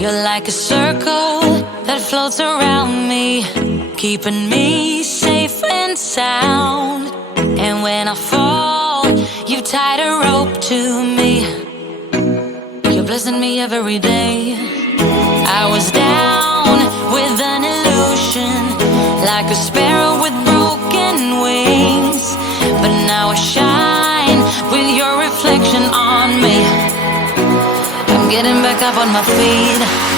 You're like a circle that floats around me, keeping me safe and sound. And when I fall, you tied a rope to me. You're blessing me every day. I was down with an illusion, like a sparrow with broken wings, but now I shine with your reflection on me. I'm getting back up on my feet.